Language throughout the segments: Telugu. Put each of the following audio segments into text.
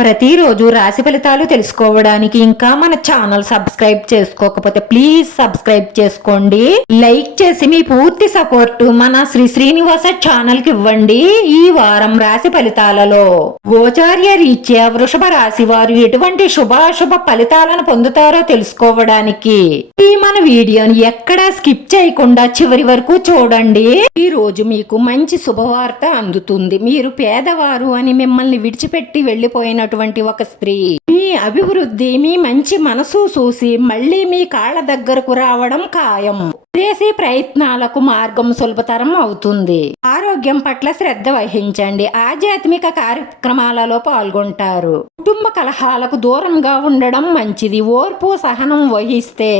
ప్రతిరోజు రాశి ఫలితాలు తెలుసుకోవడానికి ఇంకా మన ఛానల్ సబ్స్క్రైబ్ చేసుకోకపోతే ప్లీజ్ సబ్స్క్రైబ్ చేసుకోండి. లైక్ చేసి మీ పూర్తి సపోర్ట్ మన శ్రీ శ్రీనివాస ఛానల్కి ఇవ్వండి ఈ వారం రాశి ఫలితాలలో. గోచార్య రీత్యా వృషభ రాశి వారు ఎటువంటి శుభాశుభ ఫలితాలను పొందుతారో తెలుసుకోవడానికి ఈ మన వీడియోని ఎక్కడా స్కిప్ చేయకుండా చివరి వరకు చూడండి. ఈ రోజు మీకు మంచి శుభవార్త అందుతుంది. మీరు పేదవారు అని మిమ్మల్ని విడిచిపెట్టి ఉన్నటువంటి ఒక స్త్రీ. మీ అభివృద్ధి మీ మంచి మనసు చూసి మళ్ళీ మీ కాళ్ళ దగ్గరకు రావడం ఖాయం. విదేశీ ప్రయత్నాలకు మార్గం సులభతరం అవుతుంది. ఆరోగ్యం పట్ల శ్రద్ధ వహించండి. ఆధ్యాత్మిక కార్యక్రమాలలో పాల్గొంటారు. కుటుంబ కలహాలకు దూరంగా ఉండడం మంచిది. ఓర్పు సహనం వహిస్తే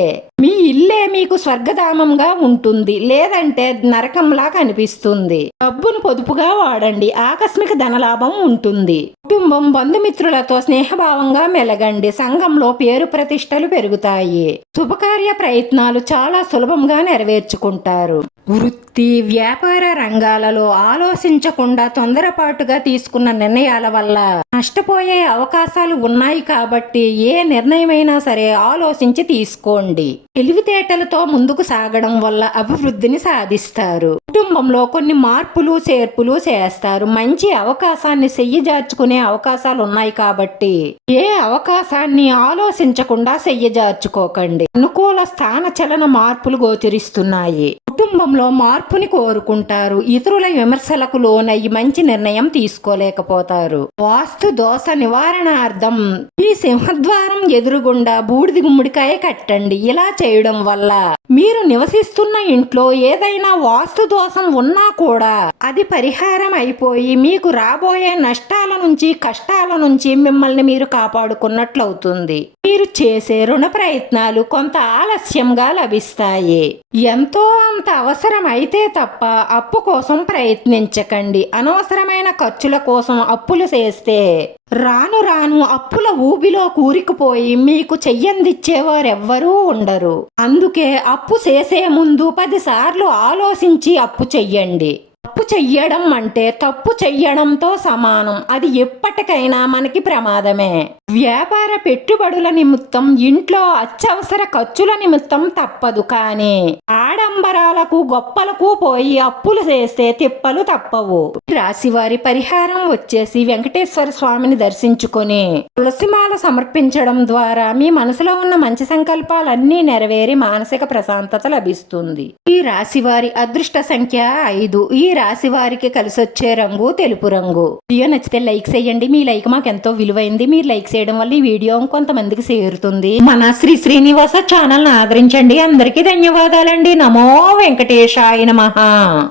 మీ ఇల్లే మీకు స్వర్గధామంగా ఉంటుంది. లేదంటే నరకంలా కనిపిస్తుంది. డబ్బును పొదుపుగా వాడండి. ఆకస్మిక ధనలాభం ఉంటుంది. కుటుంబం బంధుమిత్రులతో స్నేహభావంగా మెలగండి. సంఘంలో పేరు ప్రతిష్టలు పెరుగుతాయి. శుభకార్య ప్రయత్నాలు చాలా సులభంగా నెరవేర్చుకుంటారు. వృత్తి వ్యాపార రంగాలలో ఆలోచించకుండా తొందరపాటుగా తీసుకున్న నిర్ణయాల వల్ల నష్టపోయే అవకాశాలు ఉన్నాయి కాబట్టి ఏ నిర్ణయమైనా సరే ఆలోచించి తీసుకోండి. తెలివితేటలతో ముందుకు సాగడం వల్ల అభివృద్ధిని సాధిస్తారు. కుటుంబంలో కొన్ని మార్పులు చేర్పులు చేస్తారు. మంచి అవకాశాన్ని చెయ్యజార్చుకునే అవకాశాలు ఉన్నాయి కాబట్టి ఏ అవకాశాన్ని ఆలోచించకుండా చెయ్యజార్చుకోకండి అనుకూల స్థాన చలన మార్పులు గోచరిస్తున్నాయి. కుటుంబంలో మార్పుని కోరుకుంటారు. ఇతరుల విమర్శలకు లోనయ్యి మంచి నిర్ణయం తీసుకోలేకపోతారు. వాస్తు దోష నివారణార్థం ఈ సింహద్వారం ఎదురుగుండా బూడిది గుమ్మడికాయ కట్టండి. ఇలా చేయడం వల్ల మీరు నివసిస్తున్న ఇంట్లో ఏదైనా వాస్తు దోషం ఉన్నా కూడా అది పరిహారం అయిపోయి మీకు రాబోయే నష్టాల నుంచి కష్టాల నుంచి మిమ్మల్ని మీరు కాపాడుకున్నట్లవుతుంది. మీరు చేసే రుణ ప్రయత్నాలు కొంత ఆలస్యంగా లభిస్తాయి. ఎంతో అంత అవసరమైతే తప్ప అప్పు కోసం ప్రయత్నించకండి. అనవసరమైన ఖర్చుల కోసం అప్పులు చేస్తే రాను రాను అప్పుల ఊబిలో కూరికుపోయి మీకు చెయ్యందిచ్చేవారెవ్వరూ ఉండరు. అందుకే అప్పు చేసే ముందు పదిసార్లు ఆలోచించి అప్పు చెయ్యండి. తప్పు చెయ్యడం అంటే తప్పు చెయ్యడంతో సమానం. అది ఎప్పటికైనా మనకి ప్రమాదమే. వ్యాపార పెట్టుబడుల నిమిత్తం ఇంట్లో అత్యవసర ఖర్చుల నిమిత్తం తప్పదు కానీ ఆడంబరాలకు గొప్పలకు పోయి అప్పులు చేస్తే తిప్పలు తప్పవు. రాశివారి పరిహారం వచ్చేసి వెంకటేశ్వర స్వామిని దర్శించుకొని తులసిమాల సమర్పించడం ద్వారా మీ మనసులో ఉన్న మంచి సంకల్పాలన్నీ నెరవేరి మానసిక ప్రశాంతత లభిస్తుంది. ఈ రాశివారి అదృష్ట సంఖ్య ఐదు. ఈ రాశి వారికి కలిసొచ్చే రంగు తెలుపు రంగు. వీడియో నచ్చితే లైక్ చేయండి. మీ లైక్ మాకు ఎంతో విలువైంది. మీరు లైక్ చేయడం వల్ల ఈ వీడియో కొంతమందికి చేరుతుంది. మన శ్రీ శ్రీనివాస ఛానల్ ఆదరించండి. అందరికీ ధన్యవాదాలండి. నమో వెంకటేశాయ మహా